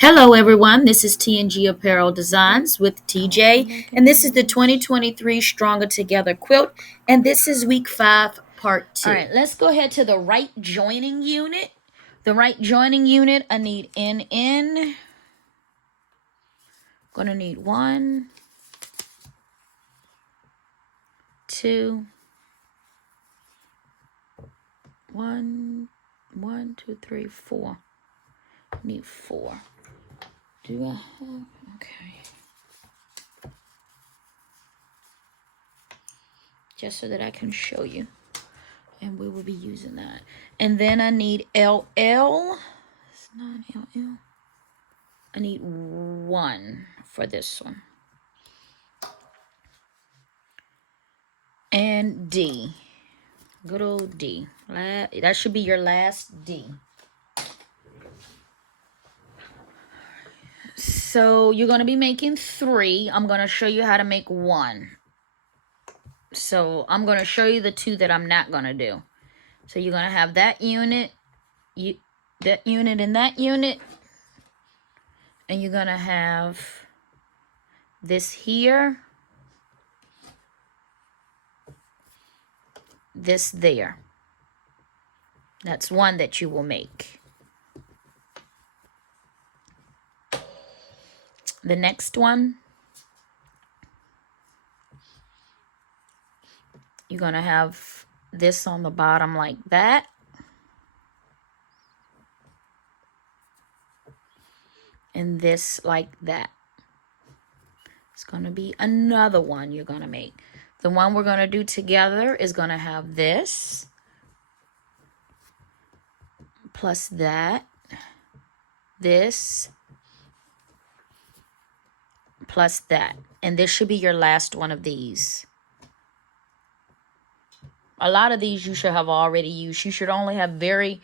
Hello, everyone. This is TNG Apparel Designs with TJ, and this is the 2023 Stronger Together quilt, and this is week 5, part 2. All right, let's go ahead to the right joining unit. The right joining unit, I need in. Gonna need 1, 2, 1, 1, 2, 3, 4. Need 4. Do I have? Okay. Just so that I can show you. And we will be using that. And then I need LL. It's not LL. I need 1 for this one. And D. Good old D. That should be your last D. So you're going to be making 3. I'm going to show you how to make 1. So I'm going to show you the 2 that I'm not going to do. So you're going to have that unit, that unit and that unit. And you're going to have this here, this there. That's 1 that you will make. The next one, you're going to have this on the bottom like that. And this like that. It's going to be another one you're going to make. The one we're going to do together is going to have this plus that, this plus that. And this should be your last one of these. A lot of these you should have already used. You should only have very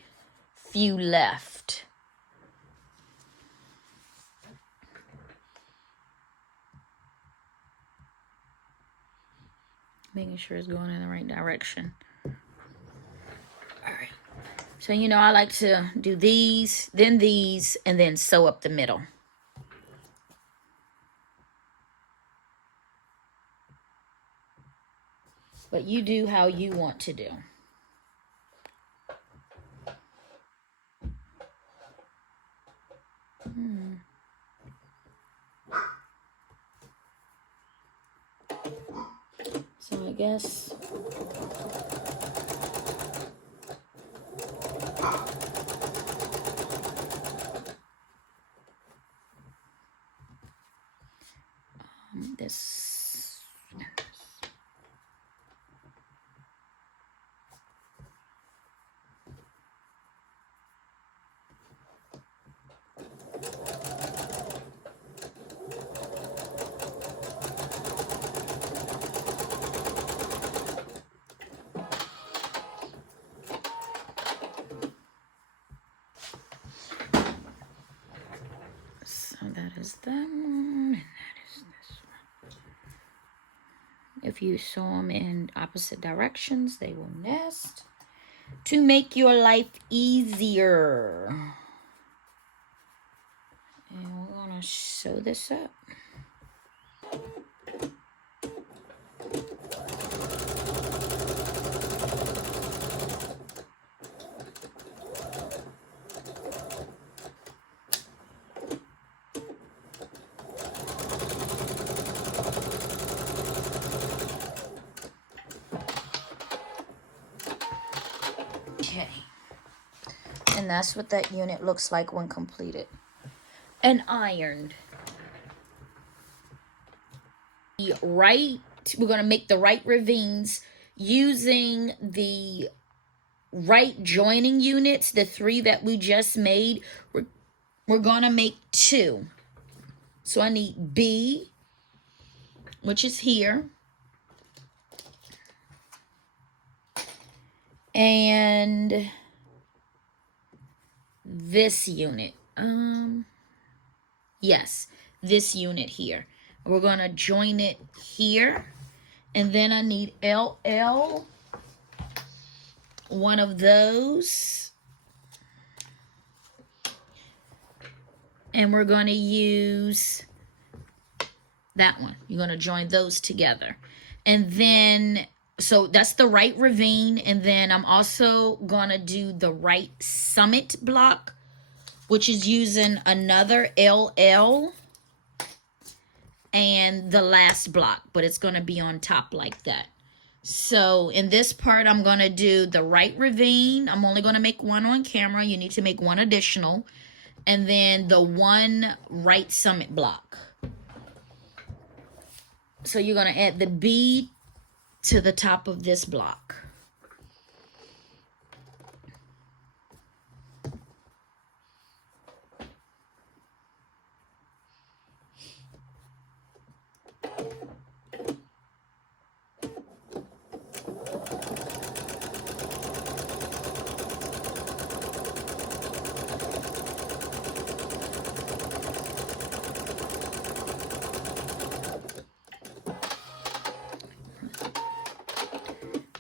few left. Making sure it's going in the right direction. All right. So, you know, I like to do these, and then sew up the middle. But you do how you want to do. So I guess this. So that is that one, and that is this one. If you sew them in opposite directions, they will nest to make your life easier. And we're going to sew this up. Okay. And that's what that unit looks like when completed and ironed. We're going to make the right ravines using the right joining units, the 3 that we just made. We're going to make 2. So I need B, which is here, and this unit. Yes, this unit here. We're going to join it here. And then I need LL, one of those. And we're going to use that one. You're going to join those together. And then, so that's the right ravine. And then I'm also going to do the right summit block, which is using another LL and the last block, but it's going to be on top like that. So in this part, I'm going to do the right ravine. I'm only going to make one on camera. You need to make one additional. And then the one right summit block. So you're going to add the bead to the top of this block.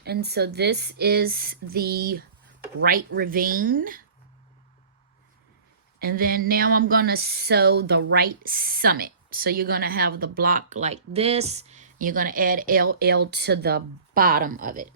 And so this is the right ravine. And then now I'm going to sew the right summit. So you're going to have the block like this. And you're going to add LL to the bottom of it.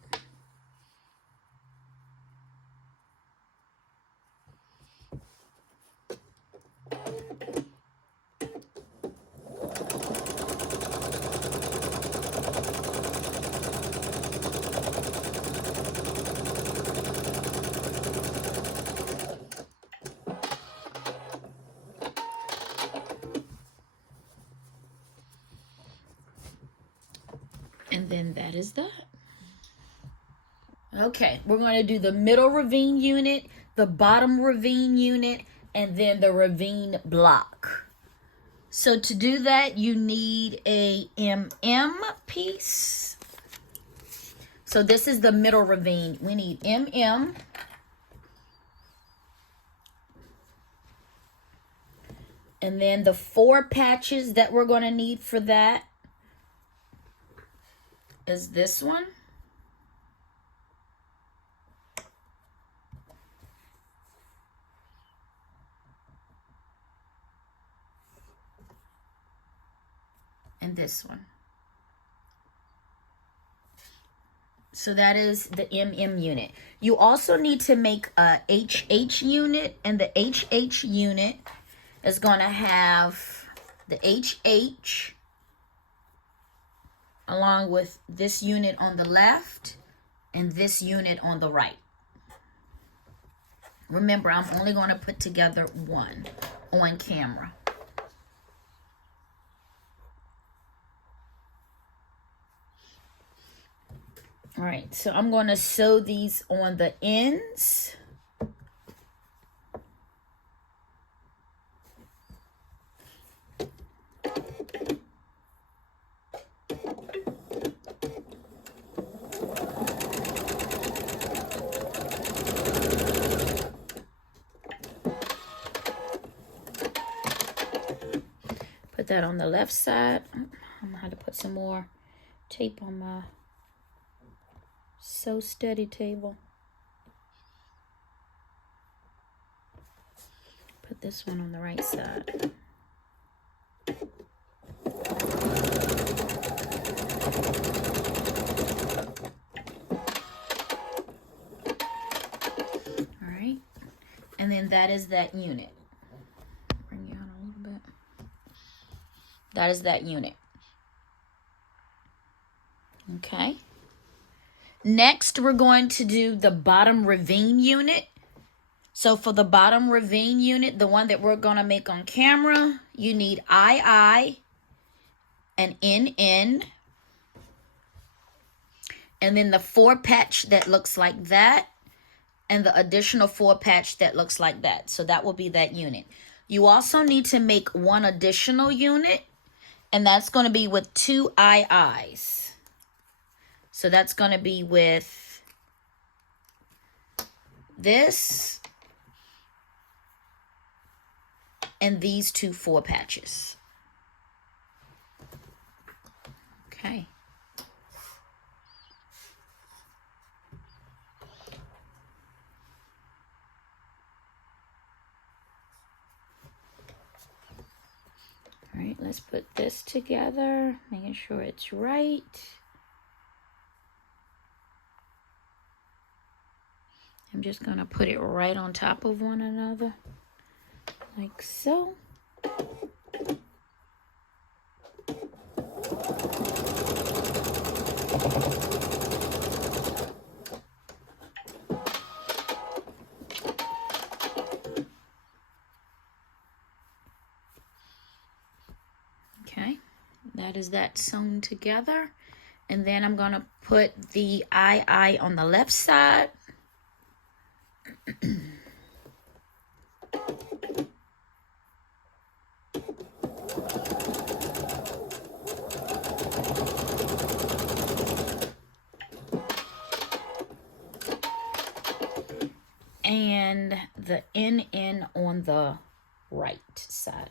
And then that is that. Okay, we're going to do the middle ravine unit, the bottom ravine unit, and then the ravine block. So to do that, you need a piece. So this is the middle ravine. We need And then the 4 patches that we're going to need for that is this one. And this one. So that is the unit. You also need to make a unit, and the unit is going to have the along with this unit on the left and this unit on the right. Remember, I'm only going to put together one on camera. All right, so I'm going to sew these on the ends. Put that on the left side. I'm going to have to put some more tape on my Sew Steady table. Put this one on the right side. All right, and then that is that unit. Bring you out a little bit. That is that unit. Okay. Next, we're going to do the bottom ravine unit. So for the bottom ravine unit, the one that we're going to make on camera, you need I, and N, and then the 4 patch that looks like that, and the additional 4 patch that looks like that. So that will be that unit. You also need to make one additional unit, and that's going to be with 2 I's. So that's going to be with this and these 2 4 patches. Okay. right, let's put this together, making sure it's right. I'm just gonna put it right on top of one another, like so. Okay, that is that sewn together. And then I'm gonna put the eye on the left side. And the in on the right side.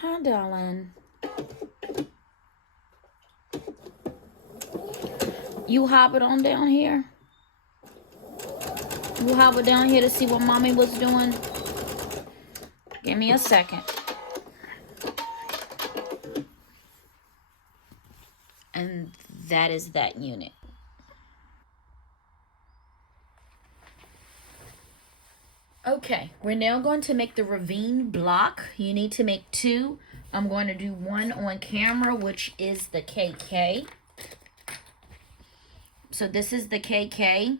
Hi, darling. You hop it on down here. You hop it down here to see what mommy was doing. Give me a second. And that is that unit. Okay, we're now going to make the ravine block. You need to make two. I'm going to do one on camera, which is the KK. So this is the KK.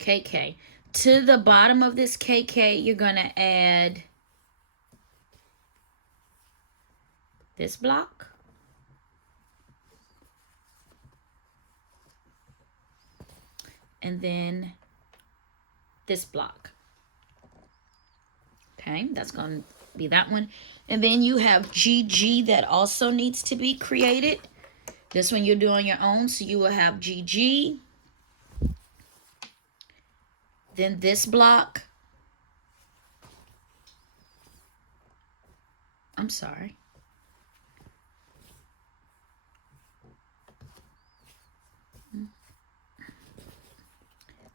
KK. To the bottom of this KK, you're going to add this block. And then this block. Okay, that's going to be that one. And then you have GG that also needs to be created. This one you're doing your own, so you will have GG. Then this block. I'm sorry.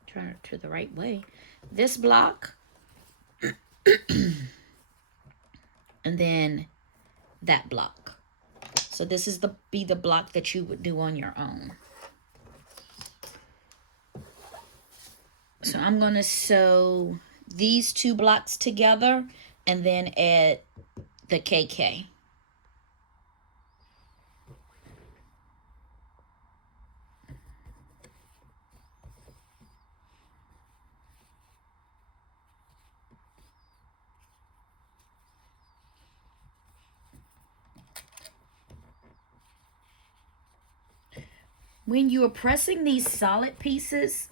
Turn it to the right way. This block. And then that block. So this is the block that you would do on your own. So I'm going to sew these two blocks together and then add the KK. When you are pressing these solid pieces,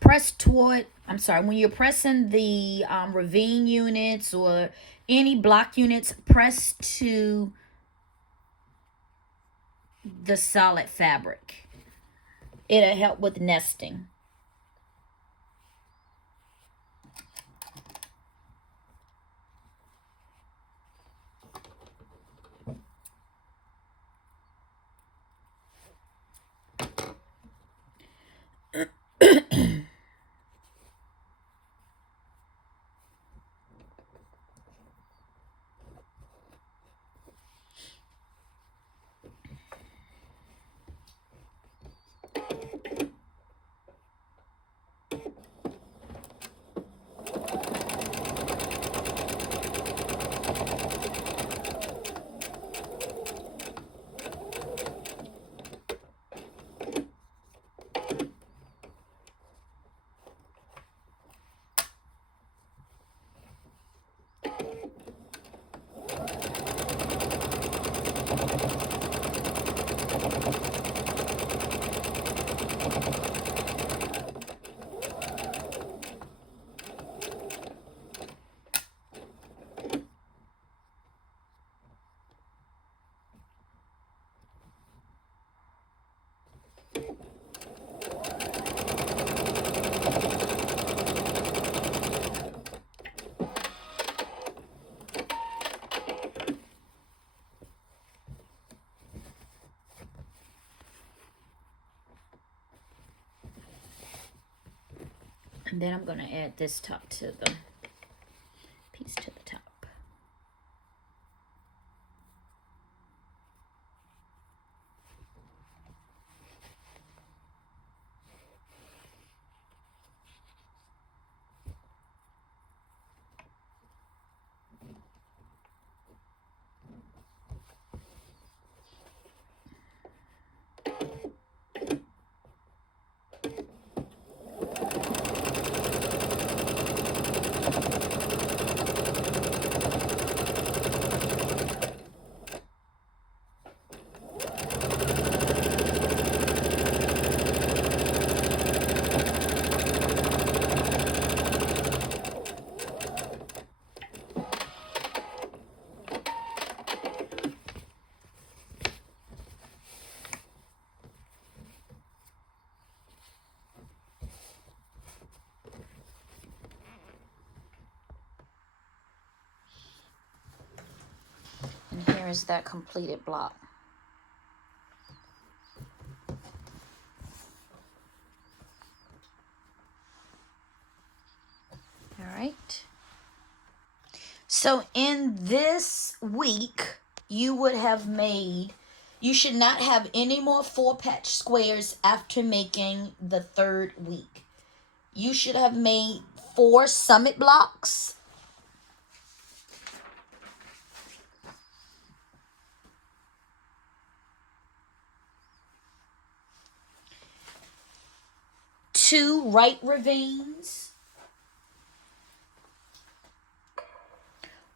press toward, when you're pressing the ravine units or any block units, press to the solid fabric. It'll help with nesting. And then I'm going to add this top to the piece to the top. And here is that completed block. All right. So in this week, you should not have any more 4-patch squares after making the 3rd week. You should have made 4 summit blocks. Two right ravines.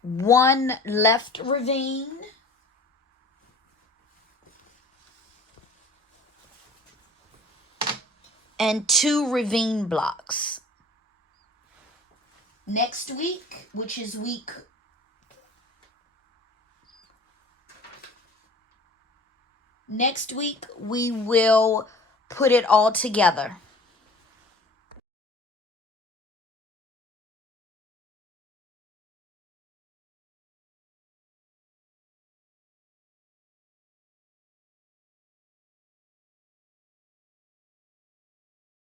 1 left ravine. And 2 ravine blocks. Next week, which is week next week, we will put it all together.